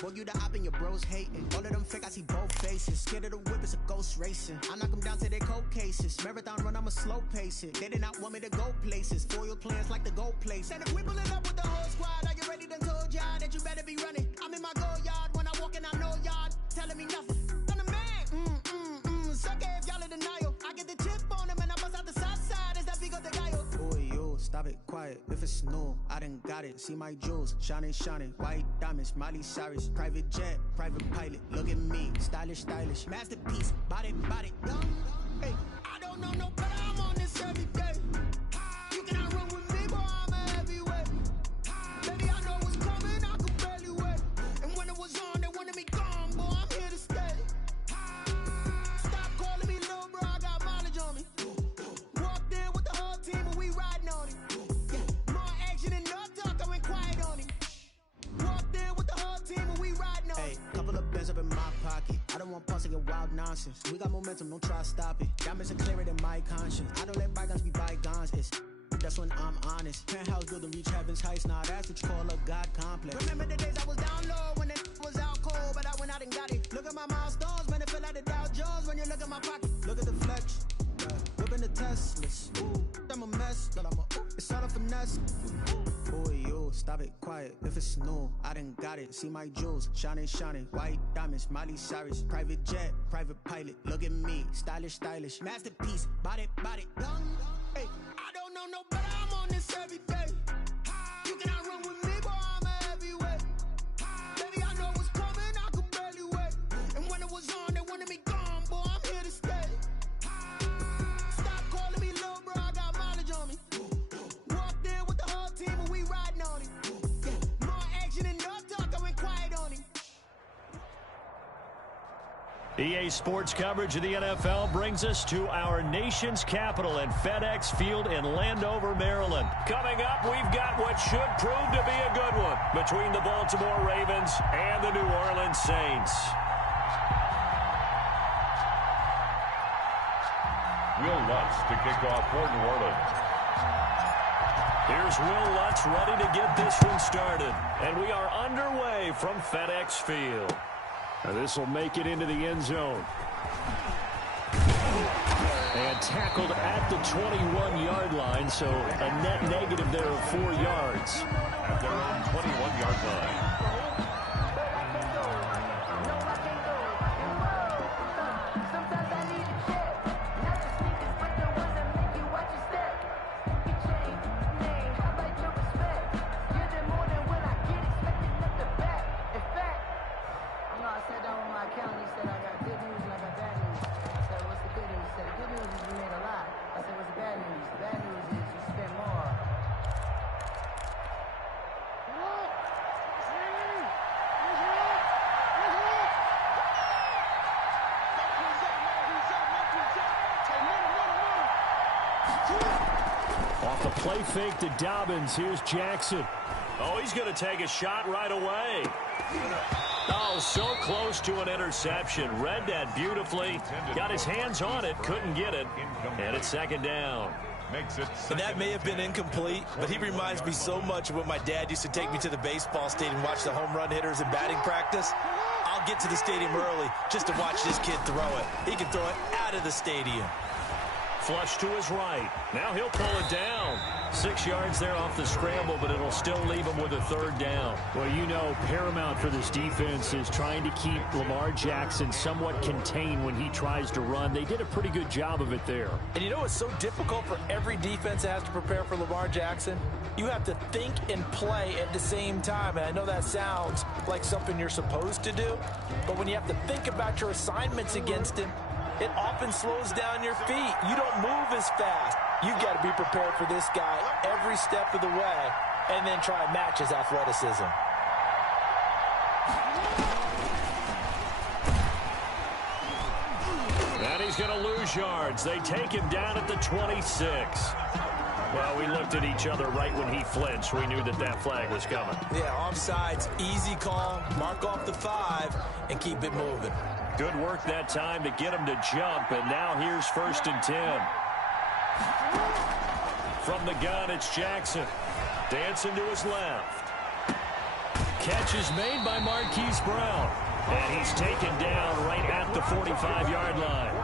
Boy, you the op and your bros hating. All of them fake, I see both faces. Scared of the whip, it's a ghost racing. I knock them down to their cold cases. Marathon run, I'ma slow pace it. They did not want me to go places. Foil plans like the gold place. And if we pulling up with the whole squad, are you ready? Done told y'all that you better be running. I'm in my go yard when I walk in, I know y'all telling me nothing. I'm the man. Suck it if y'all in denial. I get the chip on them and I bust out the south side. Is that big of the guy? Boy, yo, stop it, quiet. If it's new, I done got it. See my jewels, shining, white diamonds, Miley Cyrus, private jet, private pilot. Look at me, stylish, masterpiece, body, young. Hey, I don't know no better. I'm on this every day. You cannot run with me, boy. I'm a heavyweight. Baby, I know what's coming. I could barely wait. And when it was on, they wanted me gone, boy. I'm here to stay. Stop calling me little bro. I got mileage on me. Walked in with the whole team and we riding on it. Yeah, more action and no talk. I went quiet on it. Walked in with the whole team and we riding on it. Hey, couple of bands up in my pocket. I don't want pulse to get wild nonsense. We got momentum, don't try to stop it. Diamonds are clearer than my conscience. I don't let bygones be bygones. That's when I'm honest. Penthouse building reach heaven's heights. Now that's what you call a God complex. Remember the days I was down low when it was out cold, but I went out and got it. Look at my milestones, man, it feel like the Dow Jones when you look at my pocket. Look at the flex, whipping the Teslas. Ooh, I'm a mess, but it's all a finesse. Boy, yo, stop it, quiet. If it's new, I done got it. See my jewels, shining, white diamonds, Miley Cyrus, private jet, private pilot. Look at me, stylish, masterpiece, body, young. Hey, I don't know no better. I'm on this every day. You cannot run with me, boy. I'm a heavyweight. Baby, I know what's coming. I could barely wait. And when it was on, they wanted me gone, boy. I'm here to stay. Stop calling me little bro. I got mileage on me. Walked in with the whole team and we riding on it. Yeah, more action and no talk. I went quiet on it. EA Sports coverage of the NFL brings us to our nation's capital at FedEx Field in Landover, Maryland. Coming up, we've got what should prove to be a good one between the Baltimore Ravens and the New Orleans Saints. Will Lutz to kick off for New Orleans. Here's Will Lutz ready to get this one started. And we are underway from FedEx Field. Now this will make it into the end zone. And tackled at the 21-yard line, so a net negative there of 4 yards. At their own 21-yard line. Off the play fake to Dobbins. Here's Jackson. Oh, he's going to take a shot right away. Oh, so close to an interception. Read that beautifully. Got his hands on it. Couldn't get it. And it's second down. And that may have been incomplete, but he reminds me so much of when my dad used to take me to the baseball stadium and watch the home run hitters in batting practice. I'll get to the stadium early just to watch this kid throw it. He can throw it out of the stadium. Flush to his right. Now he'll pull it down. 6 yards there off the scramble, but it'll still leave him with a third down. Well, you know, paramount for this defense is trying to keep Lamar Jackson somewhat contained when he tries to run. They did a pretty good job of it there. And you know it's so difficult for every defense that has to prepare for Lamar Jackson? You have to think and play at the same time. And I know that sounds like something you're supposed to do, but when you have to think about your assignments against him, it often slows down your feet. You don't move as fast. You've got to be prepared for this guy every step of the way and then try and match his athleticism. And he's going to lose yards. They take him down at the 26. Well, we looked at each other right when he flinched. We knew that that flag was coming. Yeah, offsides, easy call, mark off the 5, and keep it moving. Good work that time to get him to jump, and now here's 1st and 10. From the gun, it's Jackson. Dancing to his left. Catch is made by Marquise Brown. And he's taken down right at the 45-yard line.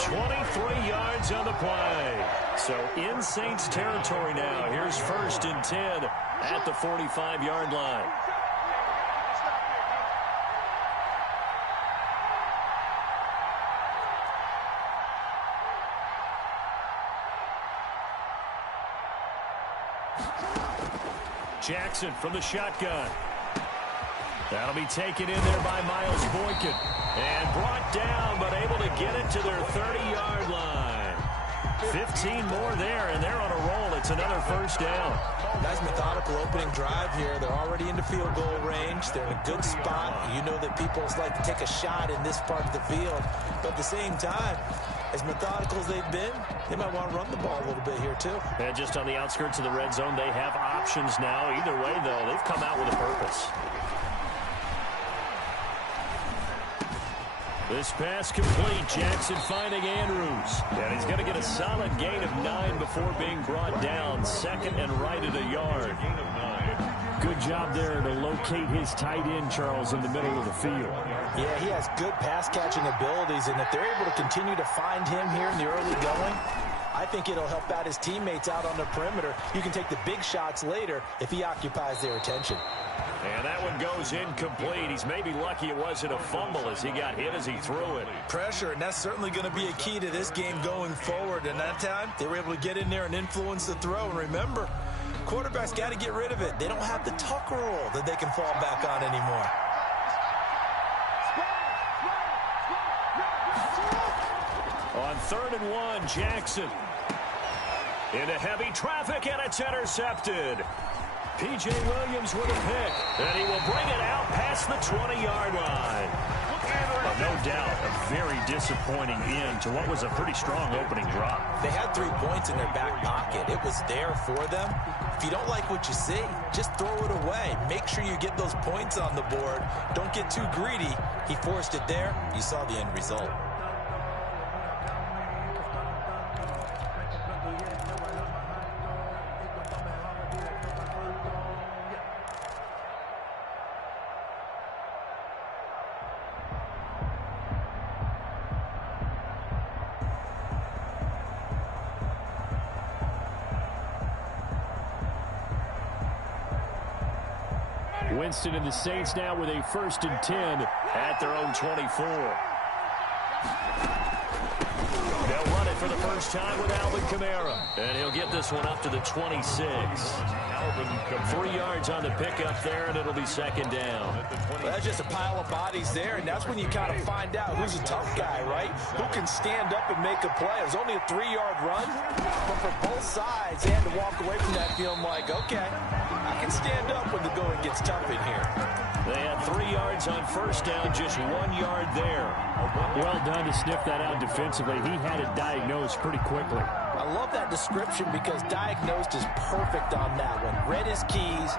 23 yards on the play. So in Saints territory now. Here's 1st and 10 at the 45-yard line. Jackson from the shotgun. That'll be taken in there by Miles Boykin. And brought down, but able to get it to their 30-yard line. 15 more there, and they're on a roll. It's another 1st down. Nice methodical opening drive here. They're already into field goal range. They're in a good spot. You know that people like to take a shot in this part of the field. But at the same time, as methodical as they've been, they might want to run the ball a little bit here, too. And just on the outskirts of the red zone, they have options now. Either way, though, they've come out with a purpose. This pass complete. Jackson finding Andrews. And he's going to get a solid gain of 9 before being brought down. 2nd and right at a yard. Good job there to locate his tight end, Charles, in the middle of the field. Yeah, he has good pass-catching abilities, and if they're able to continue to find him here in the early going, I think it'll help out his teammates out on the perimeter. You can take the big shots later if he occupies their attention. And that one goes incomplete. He's maybe lucky it wasn't a fumble as he got hit as he threw it. Pressure, and that's certainly going to be a key to this game going forward. And that time, they were able to get in there and influence the throw. And remember, quarterbacks got to get rid of it. They don't have the tuck roll that they can fall back on anymore. On 3rd and 1, Jackson. Into heavy traffic, and it's intercepted. P.J. Williams with a pick, and he will bring it out past the 20-yard line. Well, no doubt, a very disappointing end to what was a pretty strong opening drop. They had 3 points in their back pocket. It was there for them. If you don't like what you see, just throw it away. Make sure you get those points on the board. Don't get too greedy. He forced it there. You saw the end result. Winston and the Saints now with a 1st and 10 at their own 24. They'll run it for the first time with Alvin Kamara. And he'll get this one up to the 26. 3 yards on the pickup there, and it'll be 2nd down. Well, that's just a pile of bodies there, and that's when you kind of find out who's a tough guy, right? Who can stand up and make a play. It was only a 3-yard run, but for both sides, they had to walk away from that feeling like, okay, I can stand up when the going gets tough in here. They had 3 yards on 1st down, just 1 yard there. Well done to sniff that out defensively. He had it diagnosed pretty quickly. I love that description because diagnosed is perfect on that one. Read his keys,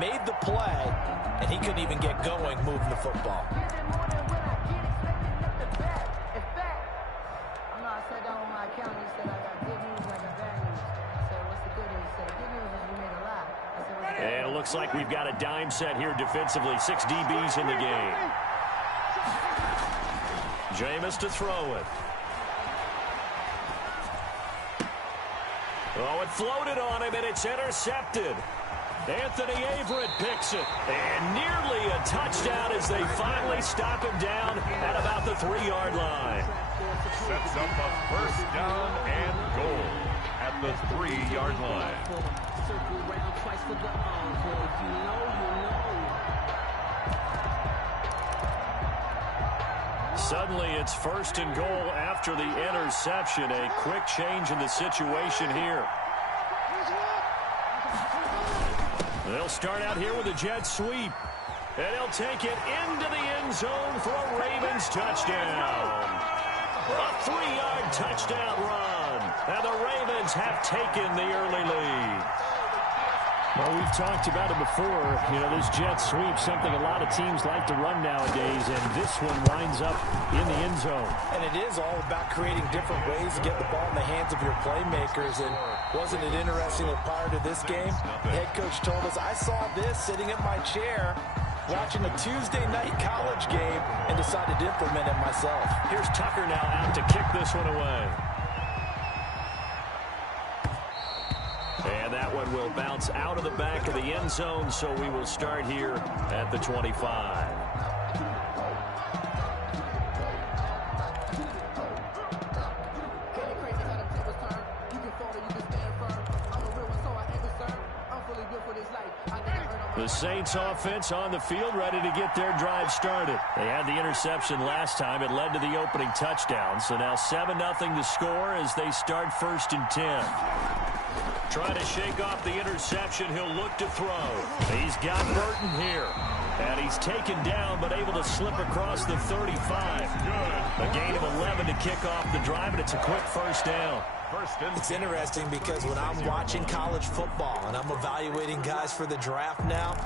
made the play, and he couldn't even get going moving the football. And it looks like we've got a dime set here defensively. 6 DBs in the game. Jameis to throw it. Oh, it floated on him, and it's intercepted. Anthony Averett picks it. And nearly a touchdown as they finally stop him down at about the 3-yard line. Sets up a 1st down and goal at the 3-yard line. Suddenly it's 1st and goal after the interception. A quick change in the situation here. They'll start out here with a jet sweep. And he'll take it into the end zone for a Ravens touchdown. A 3-yard touchdown run. And the Ravens have taken the early lead. Well, we've talked about it before. You know, this jet sweep, something a lot of teams like to run nowadays, and this one winds up in the end zone. And it is all about creating different ways to get the ball in the hands of your playmakers. And wasn't it interesting that prior to this game, the head coach told us, I saw this sitting in my chair watching a Tuesday night college game and decided to implement it myself. Here's Tucker now out to kick this one away. And that one will bounce out of the back of the end zone, so we will start here at the 25. The Saints offense on the field, ready to get their drive started. They had the interception last time. It led to the opening touchdown. So now 7-0 to score as they start 1st and 10. Trying to shake off the interception. He'll look to throw. He's got Burton here. And he's taken down, but able to slip across the 35. A gain of 11 to kick off the drive, and it's a quick first down. It's interesting because when I'm watching college football and I'm evaluating guys for the draft now,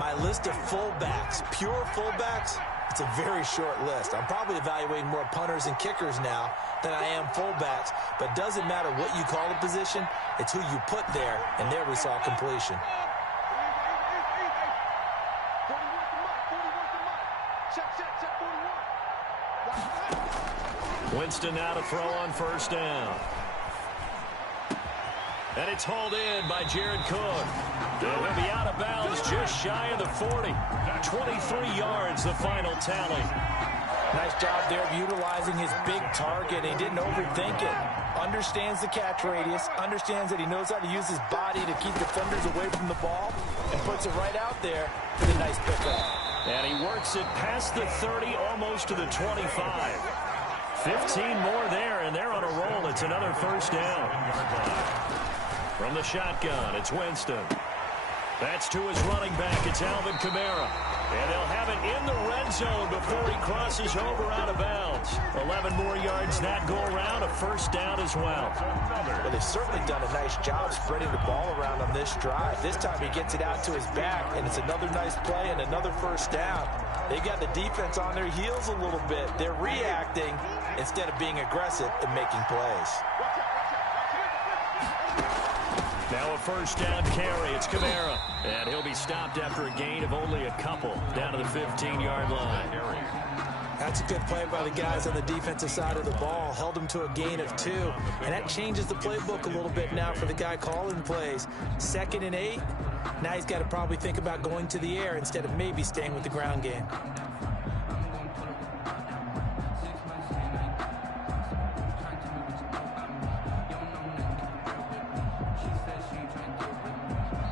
my list of fullbacks, pure fullbacks, it's a very short list. I'm probably evaluating more punters and kickers now than I am fullbacks, but it doesn't matter what you call a position, it's who you put there, and there we saw completion. Winston now to throw on first down. And it's hauled in by Jared Cook. He'll be out of bounds just shy of the 40. 23 yards, the final tally. Nice job there of utilizing his big target. He didn't overthink it. Understands the catch radius. Understands that he knows how to use his body to keep defenders away from the ball. And puts it right out there for the nice pickup. And he works it past the 30, almost to the 25. 15 more there, and they're on a roll. It's another first down. From the shotgun, it's Winston. That's to his running back. It's Alvin Kamara. And they'll have it in the red zone before he crosses over out of bounds. 11 more yards that go around, a first down as well. Well, they've certainly done a nice job spreading the ball around on this drive. This time he gets it out to his back, and it's another nice play and another first down. They got the defense on their heels a little bit. They're reacting instead of being aggressive and making plays. Now a first down carry. It's Kamara. And he'll be stopped after a gain of only a couple down to the 15-yard line. That's a good play by the guys on the defensive side of the ball. Held him to a gain of 2. And that changes the playbook a little bit now for the guy calling plays. 2nd and 8. Now he's got to probably think about going to the air instead of maybe staying with the ground game.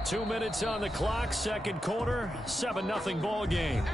Two minutes on the clock, second quarter, 7-0 ball game.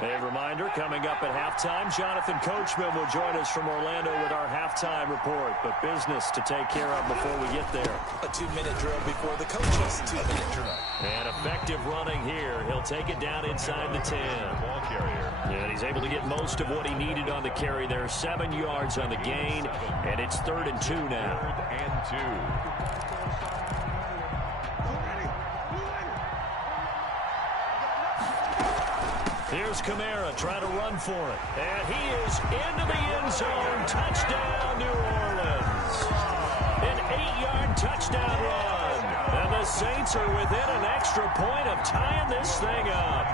A reminder, coming up at halftime, Jonathan Coachman will join us from Orlando with our halftime report. But business to take care of before we get there. A 2-minute drill before the coaches' 2-minute drill. And effective running here. He'll take it down inside the 10. Ball carrier. And he's able to get most of what he needed on the carry there. 7 yards on the gain. And it's 3rd and 2 now. 3rd and 2. Here's Kamara trying to run for it. And he is into the end zone. Touchdown, New Orleans. An 8-yard touchdown run. And the Saints are within an extra point of tying this thing up.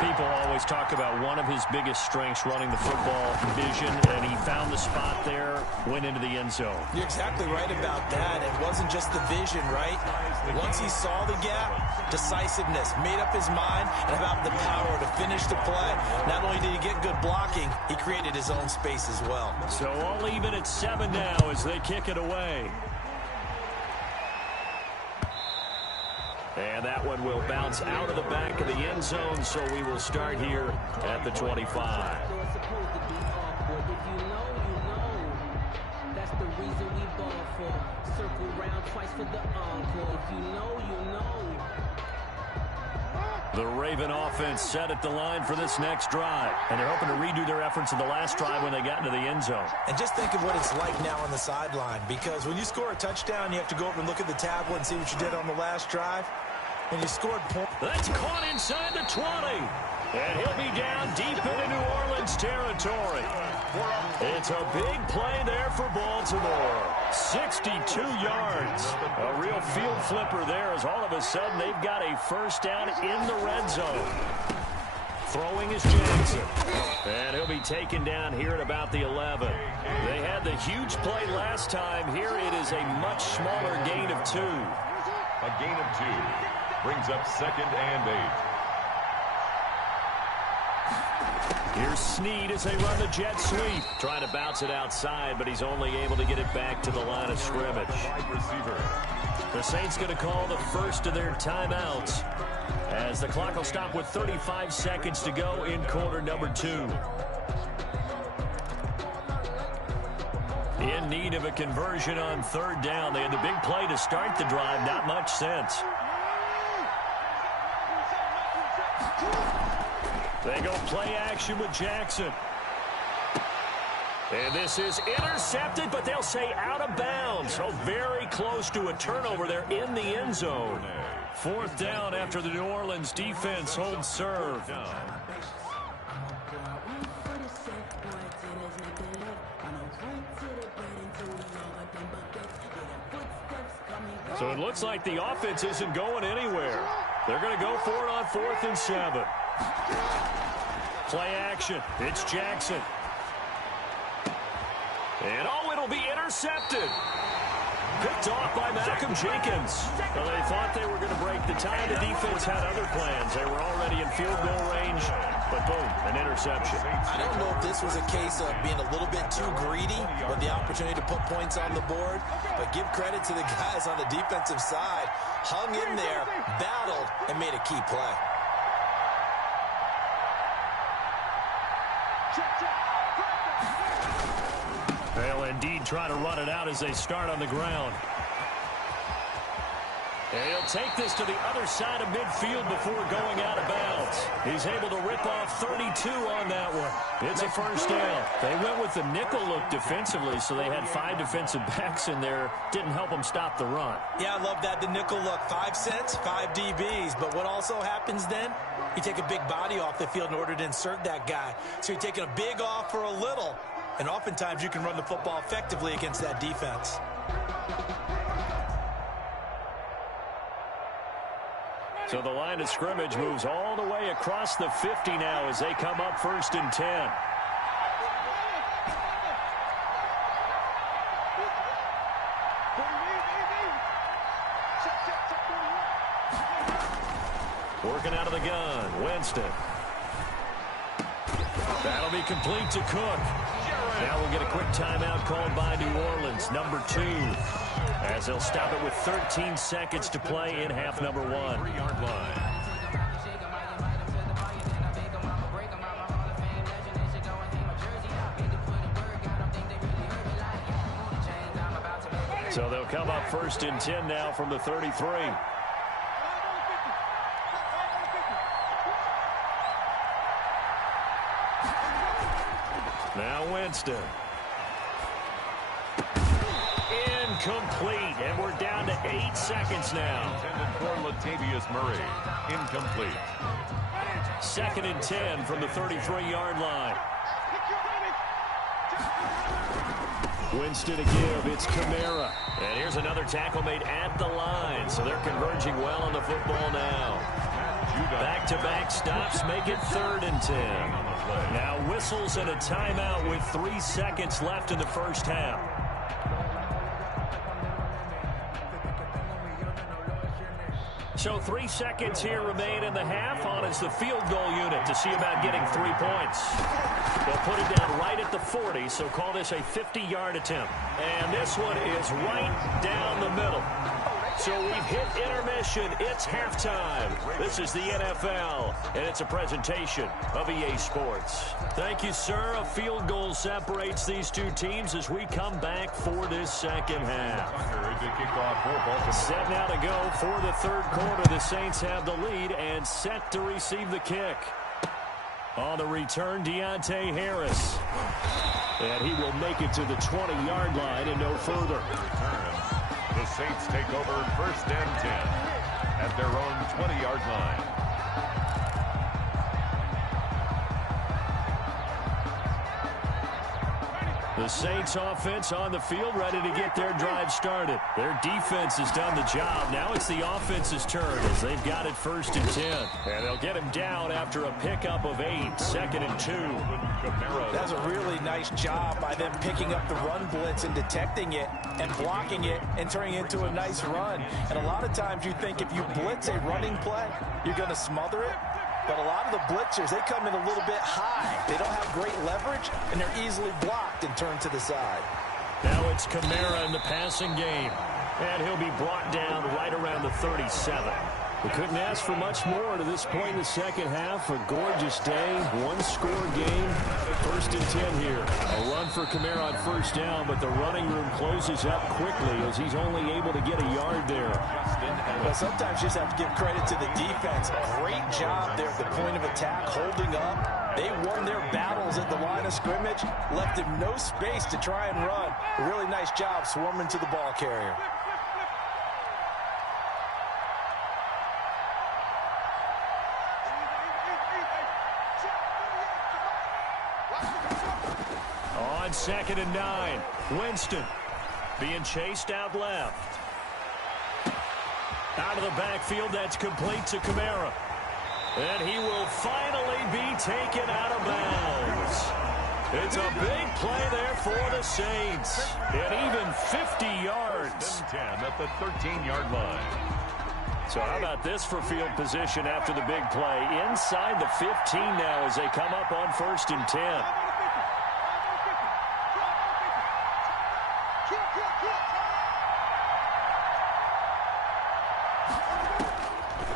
People always talk about one of his biggest strengths running the football, vision, and he found the spot there, went into the end zone. You're exactly right about that. It wasn't just the vision, right? Once he saw the gap, decisiveness, made up his mind, and about the power to finish the play. Not only did he get good blocking, he created his own space as well. So all even at 7 now as they kick it away. And that one will bounce out of the back of the end zone, so we will start here at the 25. that's the reason we ball for. Circle round twice for the encore. If you know, you know. The Raven offense set at the line for this next drive. And they're hoping to redo their efforts in the last drive when they got into the end zone. And just think of what it's like now on the sideline. Because when you score a touchdown, you have to go over and look at the tablet and see what you did on the last drive. And you scored points. That's caught inside the 20. And he'll be down deep into New Orleans territory. It's a big play there for Baltimore. 62 yards. A real field flipper there as all of a sudden they've got a first down in the red zone. Throwing is Jackson. And he'll be taken down here at about the 11. They had the huge play last time. Here it is a much smaller gain of 2. A gain of 2 brings up 2nd and 8. Here's Snead as they run the jet sweep. Trying to bounce it outside, but he's only able to get it back to the line of scrimmage. The Saints going to call the first of their timeouts as the clock will stop with 35 seconds to go in quarter number 2. In need of a conversion on 3rd down. They had the big play to start the drive. Not much sense. They go play action with Jackson. And this is intercepted, but they'll say out of bounds. So very close to a turnover there in the end zone. 4th down after the New Orleans defense holds serve. So it looks like the offense isn't going anywhere. They're going to go for it on 4th and 7. Play action. It's Jackson. And it'll be intercepted. Picked off by Malcolm Jenkins. Well, they thought they were going to break the tie. The defense had other plans. They were already in field goal range, but boom, an interception. I don't know if this was a case of being a little bit too greedy with the opportunity to put points on the board, but give credit to the guys on the defensive side. Hung in there, battled, and made a key play. They'll indeed try to run it out as they start on the ground. And he'll take this to the other side of midfield before going out of bounds. He's able to rip off 32 on that one. It's a first down. They went with the nickel look defensively, so they had 5 defensive backs in there. Didn't help them stop the run. Yeah, I love that, the nickel look. 5 cents, 5 DBs. But what also happens then? You take a big body off the field in order to insert that guy. So you're taking a big off for a little. And oftentimes you can run the football effectively against that defense. So the line of scrimmage moves all the way across the 50 now as they come up 1st and 10. Working out of the gun, Winston. That'll be complete to Cook. Now we'll get a quick timeout called by New Orleans, number 2, as they'll stop it with 13 seconds to play in half number 1. 3-yard line. So they'll come up 1st and 10 now from the 33. Now Winston. Incomplete, and we're down to 8 seconds now. Intended for Latavius Murray. Incomplete. 2nd and 10 from the 33-yard line. Winston to give. It's Kamara. And here's another tackle made at the line. So they're converging well on the football now. Back-to-back stops make it 3rd and 10. Now whistles and a timeout with 3 seconds left in the first half. So 3 seconds here remain in the half. On is the field goal unit to see about getting 3 points. They'll put it down right at the 40, so call this a 50-yard attempt. And this one is right down the middle. So we've hit intermission. It's halftime. This is the NFL, and it's a presentation of EA Sports. Thank you, sir. A field goal separates these two teams as we come back for this second half. Set now to go for the third quarter. The Saints have the lead and set to receive the kick. On the return, Deontay Harris. And he will make it to the 20-yard line and no further. The Saints take over first and 10 at their own 20-yard line. The Saints offense on the field, ready to get their drive started. Their defense has done the job. Now it's the offense's turn as they've got it first and 10. And they'll get him down after a pickup of 8, second and 2. That's a really nice job by them picking up the run blitz and detecting it and blocking it and turning it into a nice run. And a lot of times you think if you blitz a running play, you're going to smother it. But a lot of the blitzers, they come in a little bit high. They don't have great leverage, and they're easily blocked and turned to the side. Now it's Kamara in the passing game. And he'll be brought down right around the 37. We couldn't ask for much more to this point in the second half. A gorgeous day, one-score game. First and 10 here. A run for Kamara on first down, but the running room closes up quickly as he's only able to get a yard there. Well, sometimes you just have to give credit to the defense. Great job there at the point of attack, holding up. They won their battles at the line of scrimmage, left him no space to try and run. A really nice job swarming to the ball carrier. On second and 9, Winston being chased out left. Out of the backfield, that's complete to Kamara. And he will finally be taken out of bounds. It's a big play there for the Saints. And even 50 yards. 10 at the 13-yard line. So how about this for field position after the big play? Inside the 15 now as they come up on first and 10.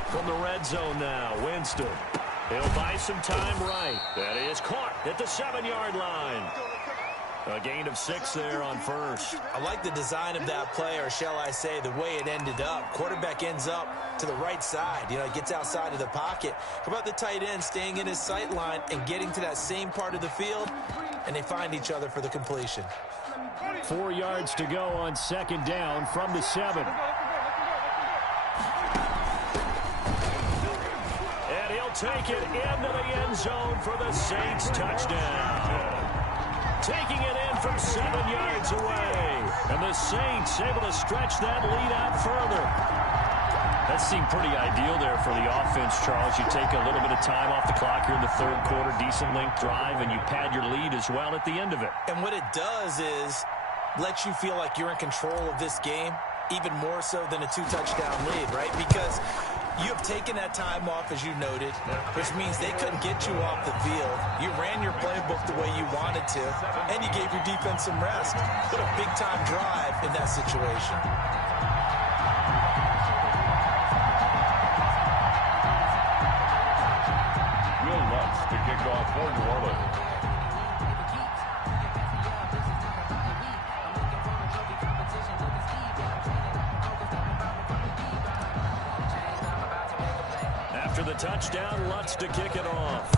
From the red zone now, Winston. He'll buy some time right. That is caught at the 7-yard line. A gain of 6 there on first. I like the design of that play, or shall I say the way it ended up. Quarterback ends up to the right side. You know, he gets outside of the pocket. How about the tight end staying in his sight line and getting to that same part of the field, and they find each other for the completion. 4 yards to go on second down from the 7. And he'll take it into the end zone for the Saints touchdown. Taking it in from 7 yards away. And the Saints able to stretch that lead out further. That seemed pretty ideal there for the offense, Charles. You take a little bit of time off the clock here in the third quarter, decent length drive, and you pad your lead as well at the end of it. And what it does is let you feel like you're in control of this game, even more so than a 2-touchdown lead, right? Because you have taken that time off, as you noted, which means they couldn't get you off the field. You ran your playbook the way you wanted to, and you gave your defense some rest. What a big-time drive in that situation. Will Lutz to kick off for New Orleans. After the touchdown, Lutz to kick it off.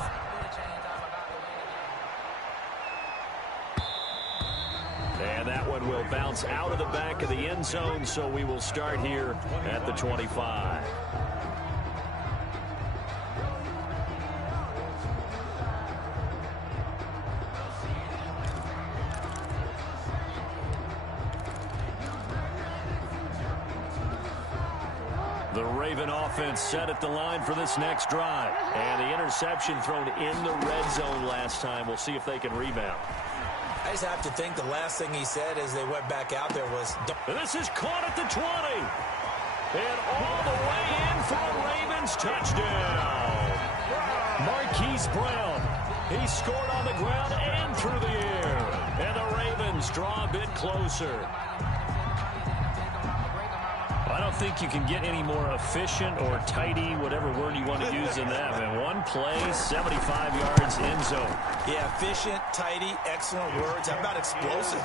And that one will bounce out of the back of the end zone, so we will start here at the 25. The Raven offense set at the line for this next drive. And the interception thrown in the red zone last time. We'll see if they can rebound. I just have to think the last thing he said as they went back out there was... This is caught at the 20. And all the way in for a Ravens touchdown. Marquise Brown. He scored on the ground and through the air. And the Ravens draw a bit closer. I don't don't think you can get any more efficient or tidy, whatever word you want to use in that. Man, one play, 75 yards, end zone. Yeah, efficient, tidy, excellent words. How about explosive?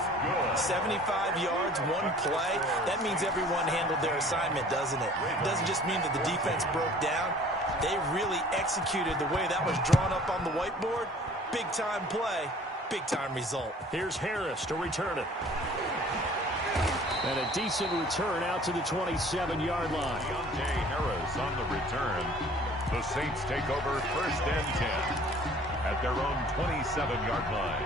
75 yards, one play. That means everyone handled their assignment, doesn't it? It doesn't just mean that the defense broke down. They really executed the way that was drawn up on the whiteboard. Big-time play, big-time result. Here's Harris to return it. And a decent return out to the 27-yard line. Deontay Harris on the return. The Saints take over 1st and 10 at their own 27-yard line.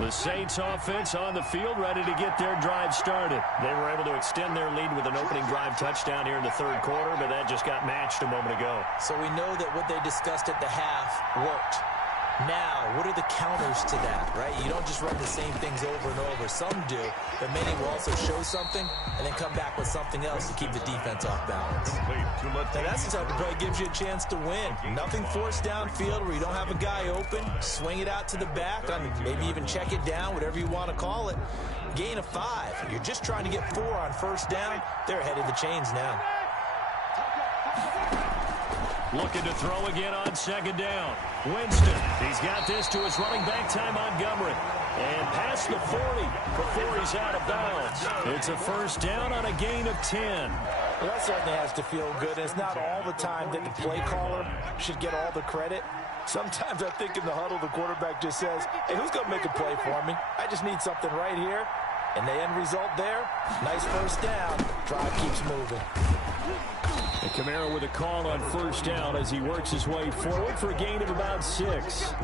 The Saints offense on the field, ready to get their drive started. They were able to extend their lead with an opening drive touchdown here in the 3rd quarter, but that just got matched a moment ago. So we know that what they discussed at the half worked. Now, what are the counters to that, right? You don't just run the same things over and over. Some do, but many will also show something and then come back with something else to keep the defense off balance. Now, that's the type of play gives you a chance to win. Nothing forced downfield where you don't have a guy open. Swing it out to the back, maybe even check it down, whatever you want to call it. Gain of 5. You're just trying to get 4 on 1st down. They're ahead of the chains now. Looking to throw again on 2nd down. Winston, he's got this to his running back, Ty Montgomery. And past the 40 before he's out of bounds. It's a 1st down on a gain of 10. Well, that certainly has to feel good. It's not all the time that the play caller should get all the credit. Sometimes I think in the huddle, the quarterback just says, hey, who's going to make a play for me? I just need something right here. And the end result there, nice 1st down. Drive keeps moving. And Kamara with a call on 1st down as he works his way forward for a gain of about 6.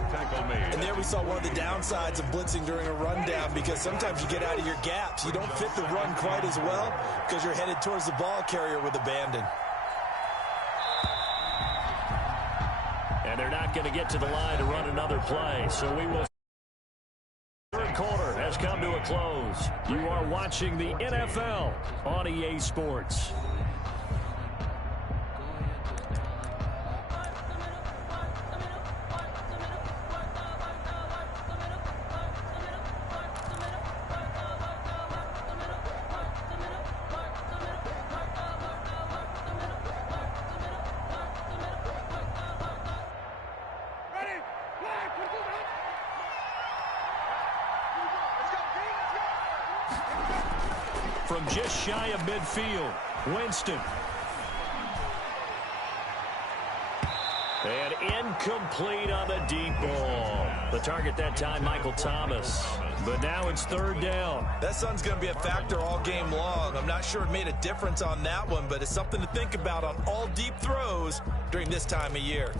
And there we saw one of the downsides of blitzing during a rundown, because sometimes you get out of your gaps. You don't fit the run quite as well because you're headed towards the ball carrier with abandon. And they're not going to get to the line to run another play, so we will. 3rd quarter has come to a close. You are watching the NFL on EA Sports. From just shy of midfield, Winston. And incomplete on the deep ball. The target that time, Michael Thomas. But now it's 3rd down. That sun's going to be a factor all game long. I'm not sure it made a difference on that one, but it's something to think about on all deep throws during this time of year.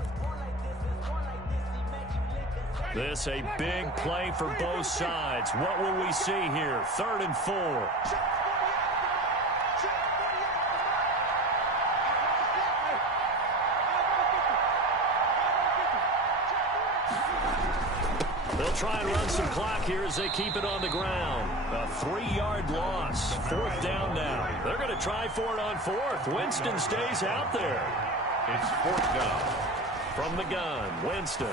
This a big play for both sides. What will we see here? 3rd and 4. They'll try and run some clock here as they keep it on the ground. A 3-yard loss. 4th down now. They're going to try for it on 4th. Winston stays out there. It's 4th down. From the gun, Winston.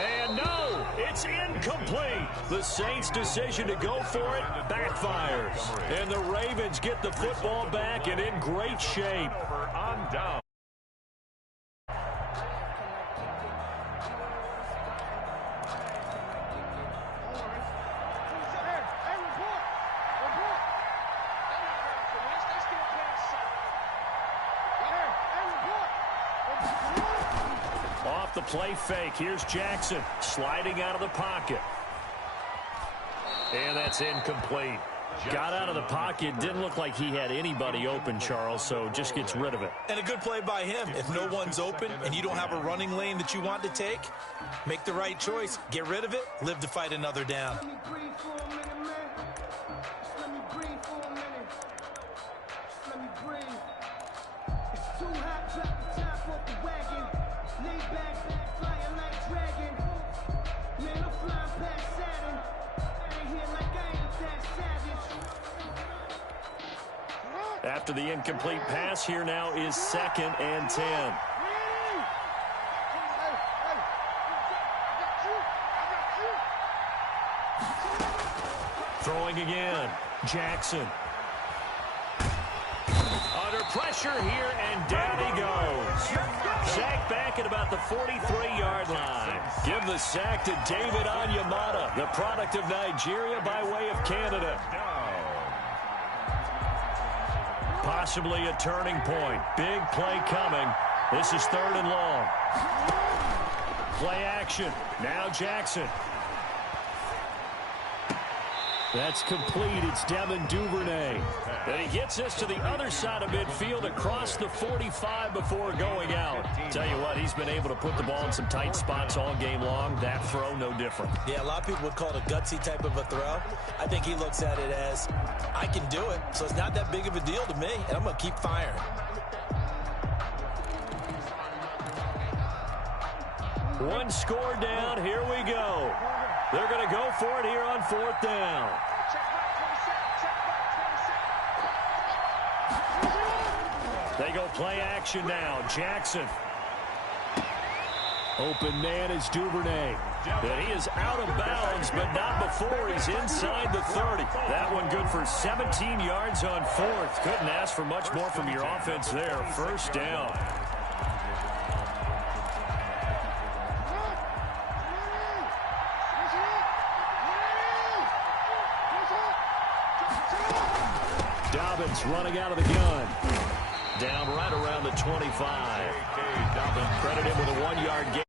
And no, it's incomplete. The Saints' decision to go for it backfires. And the Ravens get the football back and in great shape. On down. Off the play fake. Here's Jackson sliding out of the pocket. And that's incomplete. Got out of the pocket. Didn't look like he had anybody open, Charles, so just gets rid of it. And a good play by him. If no one's open and you don't have a running lane that you want to take, make the right choice. Get rid of it. Live to fight another down. After the incomplete pass, here now is 2nd and 10. Throwing again, Jackson. pressure here, and down he goes. Sacked back at about the 43-yard line. Give the sack to David Onyemata, the product of Nigeria by way of Canada. Possibly a turning point. Big play coming. This is 3rd and long. Play action. Now Jackson. That's complete. It's Devin Duvernay. And he gets us to the other side of midfield across the 45 before going out. Tell you what, he's been able to put the ball in some tight spots all game long. That throw, no different. Yeah, a lot of people would call it a gutsy type of a throw. I think he looks at it as, I can do it, so it's not that big of a deal to me, and I'm going to keep firing. One score down. Here we go. They're going to go for it here on 4th down. They go play action now. Jackson. Open man is Duvernay. And he is out of bounds, but not before he's inside the 30. That one good for 17 yards on 4th. Couldn't ask for much more from your offense there. 1st down. Dobbins running out of the gun. Down right around the 25. Credit him with a 1-yard gain.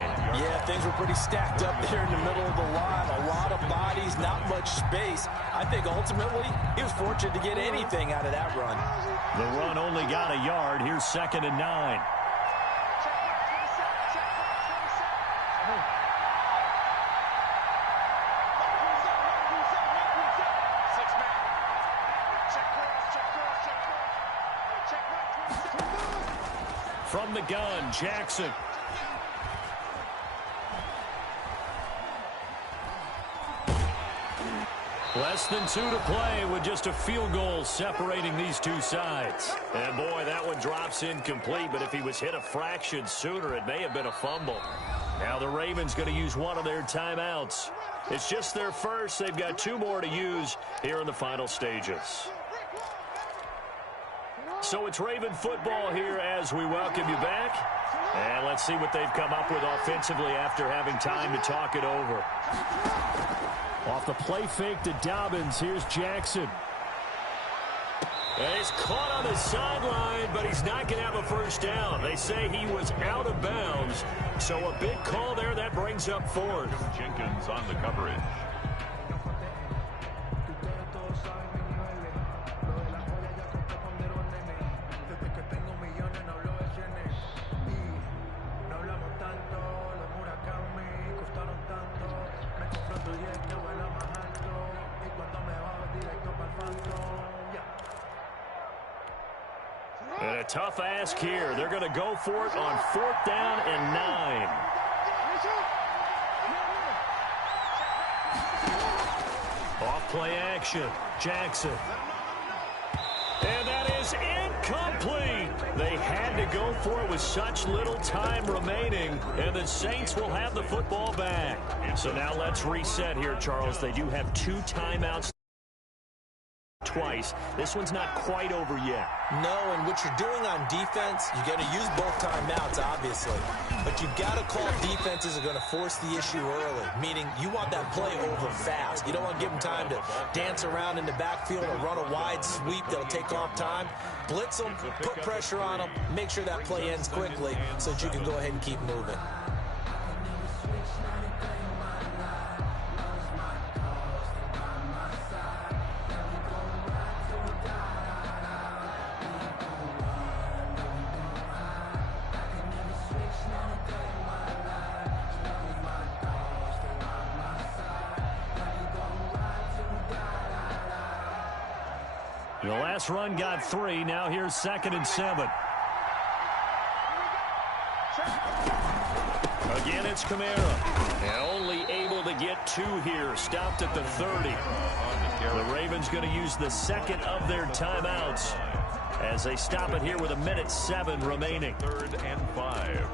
Yeah, things were pretty stacked up there in the middle of the line. A lot of bodies, not much space. I think ultimately he was fortunate to get anything out of that run. The run only got a yard. Here's 2nd and 9. From the gun, Jackson. Less than 2 to play with just a field goal separating these two sides. And boy, that one drops incomplete, but if he was hit a fraction sooner, it may have been a fumble. Now the Ravens going to use one of their timeouts. It's just their first. They've got 2 more to use here in the final stages. So it's Raven football here as we welcome you back. And let's see what they've come up with offensively after having time to talk it over. Off the play fake to Dobbins, here's Jackson. And he's caught on the sideline, but he's not going to have a 1st down. They say he was out of bounds. So a big call there, that brings up 4th. Jenkins on the coverage. And a tough ask here. They're going to go for it on 4th down and 9. Off play action. Jackson. And that is incomplete. They had to go for it with such little time remaining. And the Saints will have the football back. So now let's reset here, Charles. They do have 2 timeouts. Twice. This one's not quite over yet. No, and what you're doing on defense, you're going to use both timeouts, obviously. But you've got to call defenses are going to force the issue early, meaning you want that play over fast. You don't want to give them time to dance around in the backfield or run a wide sweep that'll take off time. Blitz them, put pressure on them, make sure that play ends quickly so that you can go ahead and keep moving. The last run got 3. Now here's 2nd and 7. Again, it's Kamara. And only able to get 2 here. Stopped at the 30. The Ravens going to use the 2nd of their timeouts as they stop it here with 1:07 remaining. 3rd and 5.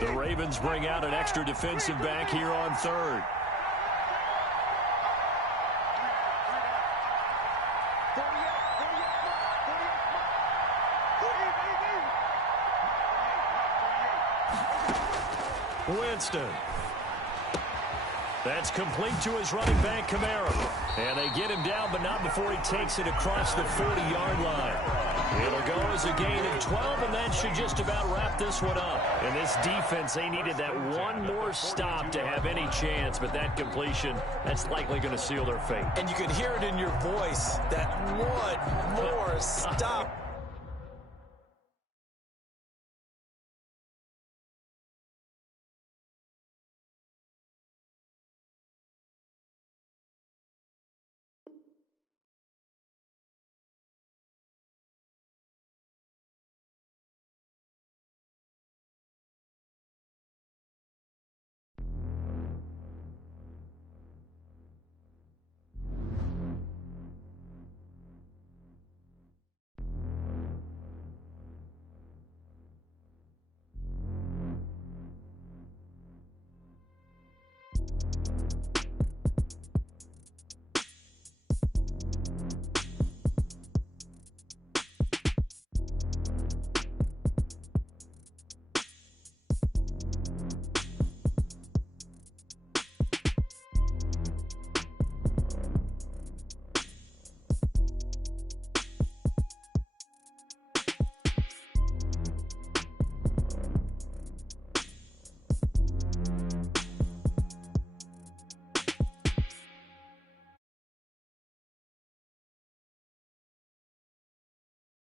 The Ravens bring out an extra defensive back here on 3rd. Winston. That's complete to his running back, Kamara. And they get him down, but not before he takes it across the 40-yard line. It'll go as a gain of 12, and that should just about wrap this one up. And this defense, they needed that one more stop to have any chance, but that completion, that's likely going to seal their fate. And you could hear it in your voice, that one more stop.